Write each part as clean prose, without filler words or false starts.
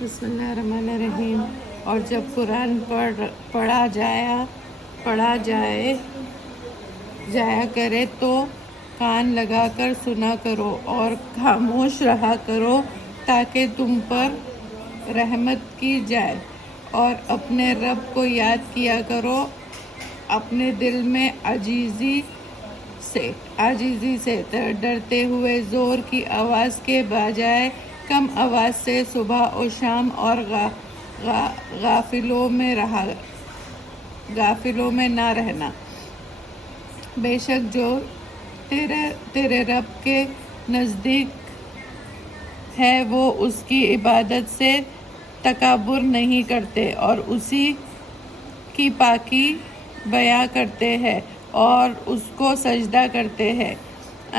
بسم اللہ الرحمن الرحیم۔ اور جب قرآن پڑھا جایا کرے تو کان لگا کر سنا کرو اور خاموش رہا کرو تاکہ تم پر رحمت کی جائے، اور اپنے رب کو یاد کیا کرو اپنے دل میں عاجزی سے ڈرتے ہوئے، زور کی آواز کے بجائے کم آواز سے، صبح و شام، اور غافلوں میں نہ رہنا۔ بے شک جو تیرے رب کے نزدیک ہے وہ اس کی عبادت سے تکبر نہیں کرتے اور اسی کی پاکی بیان کرتے ہیں اور اس کو سجدہ کرتے ہیں۔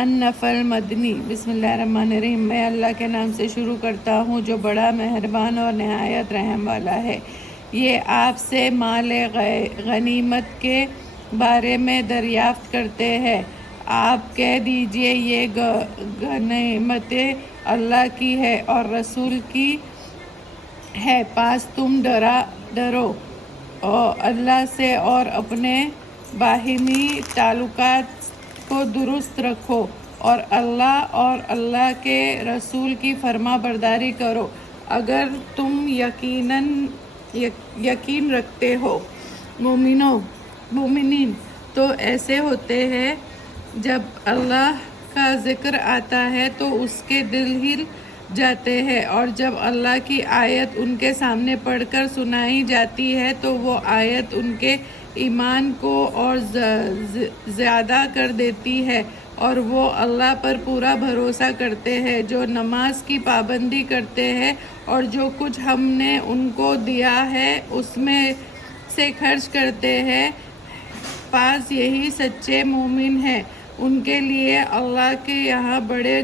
النفل مدنی۔ بسم اللہ الرحمن الرحیم۔ میں اللہ کے نام سے شروع کرتا ہوں جو بڑا مہربان اور نہایت رحم والا ہے۔ یہ آپ سے مال غنیمت کے بارے میں دریافت کرتے ہیں۔ آپ کہہ دیجئے یہ غنیمتیں اللہ کی ہے اور رسول کی ہے، پس تم ڈرو اللہ سے اور اپنے باہمی تعلقات کو درست رکھو اور اللہ کے رسول کی فرما برداری کرو اگر تم یقین رکھتے ہو۔ مومنین تو ایسے ہوتے ہیں جب اللہ کا ذکر آتا ہے تو اس کے دل ہل جاتے ہیں، اور جب اللہ کی آیت ان کے سامنے پڑھ کر سنائی جاتی ہے تو وہ آیت ان کے ایمان کو اور زیادہ کر دیتی ہے، اور وہ اللہ پر پورا بھروسہ کرتے ہیں، جو نماز کی پابندی کرتے ہیں اور جو کچھ ہم نے ان کو دیا ہے اس میں سے خرچ کرتے ہیں، پس یہی سچے مومن ہیں۔ ان کے لیے اللہ کے یہاں بڑے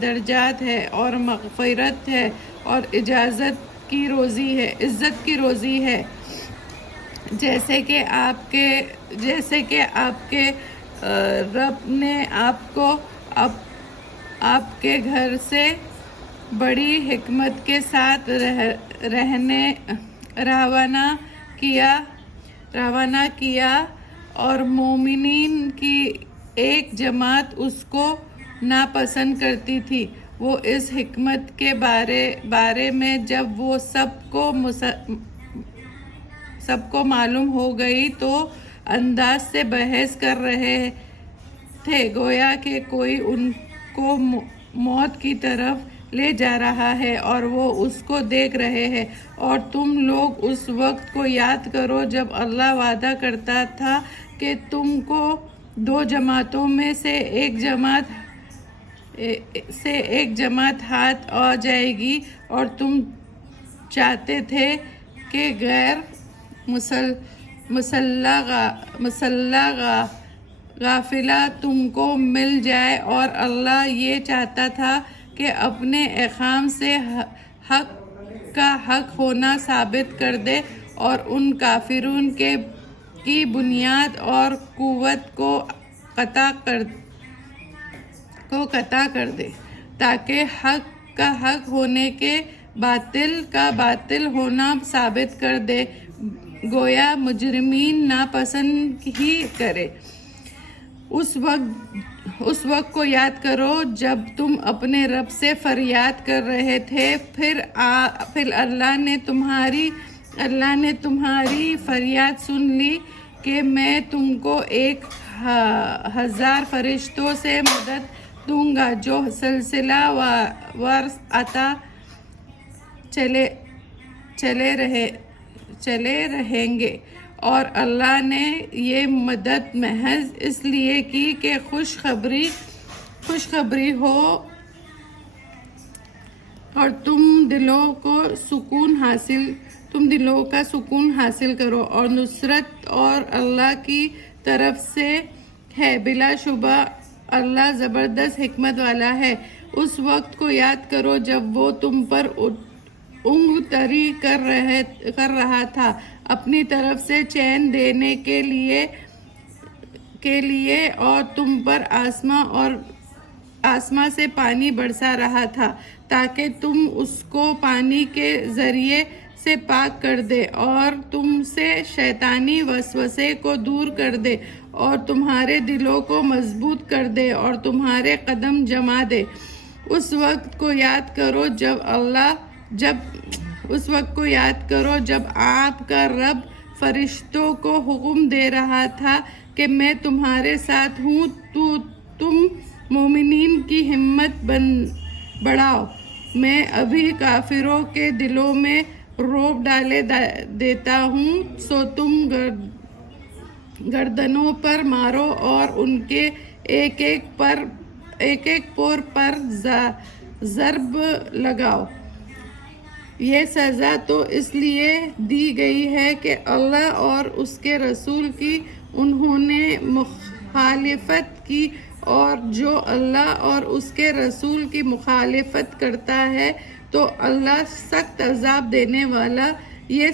درجات ہے اور مغفرت ہے اور عزت کی روزی ہے۔ جیسے کہ آپ کے رب نے آپ کو آپ کے گھر سے بڑی حکمت کے ساتھ روانہ کیا، اور مومنین کی ایک جماعت اس کو ناپسند کرتی تھی۔ وہ اس حکمت کے بارے میں جب وہ سب کو معلوم ہو گئی تو انداز سے بحث کر رہے تھے گویا کہ کوئی ان کو موت کی طرف لے جا رہا ہے اور وہ اس کو دیکھ رہے ہیں۔ اور تم لوگ اس وقت کو یاد کرو جب اللہ وعدہ کرتا تھا کہ تم کو دو جماعتوں میں سے ایک جماعت ہاتھ آ جائے گی، اور تم چاہتے تھے کہ غیر مسلح قافلہ تم کو مل جائے، اور اللہ یہ چاہتا تھا کہ اپنے احکام سے حق کا حق ہونا ثابت کر دے اور ان کافروں کی بنیاد اور قوت کو قطع کر دے، تاکہ حق کا حق ہونے کے باطل کا باطل ہونا ثابت کر دے، گویا مجرمین ناپسند ہی کرے۔ اس وقت کو یاد کرو جب تم اپنے رب سے فریاد کر رہے تھے، پھر اللہ نے تمہاری فریاد سن لی کہ میں تم کو 1000 فرشتوں سے مدد دوں گا جو سلسلہ وار آتا چلے رہیں گے، اور اللہ نے یہ مدد محض اس لیے کی کہ خوشخبری ہو اور تم دلوں کا سکون حاصل کرو، اور نصرت اور اللہ کی طرف سے ہے، بلا شبہ اللہ زبردست حکمت والا ہے۔ اس وقت کو یاد کرو جب وہ تم پر انگ تری کر رہا تھا اپنی طرف سے چین دینے کے لیے اور تم پر آسماں سے پانی برسا رہا تھا تاکہ تم اس کو پانی کے ذریعے سے پاک کر دے اور تم سے شیطانی وسوسے کو دور کر دے اور تمہارے دلوں کو مضبوط کر دے اور تمہارے قدم جما دے۔ اس وقت کو یاد کرو جب آپ کا رب فرشتوں کو حکم دے رہا تھا کہ میں تمہارے ساتھ ہوں، تو تم مومنین کی ہمت بڑھاؤ۔ میں ابھی کافروں کے دلوں میں رعب ڈالے دیتا ہوں، سو تم گردنوں پر مارو اور ان کے ایک ایک پور پر ضرب لگاؤ۔ یہ سزا تو اس لیے دی گئی ہے کہ اللہ اور اس کے رسول کی انہوں نے مخالفت کی، اور جو اللہ اور اس کے رسول کی مخالفت کرتا ہے تو اللہ سخت عذاب دینے والا یہ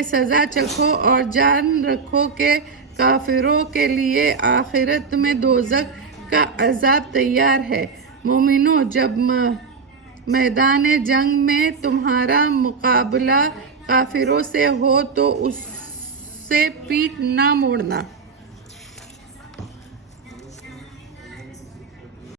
سزا چکھو اور جان رکھو کہ کافروں کے لیے آخرت میں دوزخ کا عذاب تیار ہے۔ مومنو، جب میدان جنگ میں تمہارا مقابلہ کافروں سے ہو تو اس سے پیٹھ نہ موڑنا۔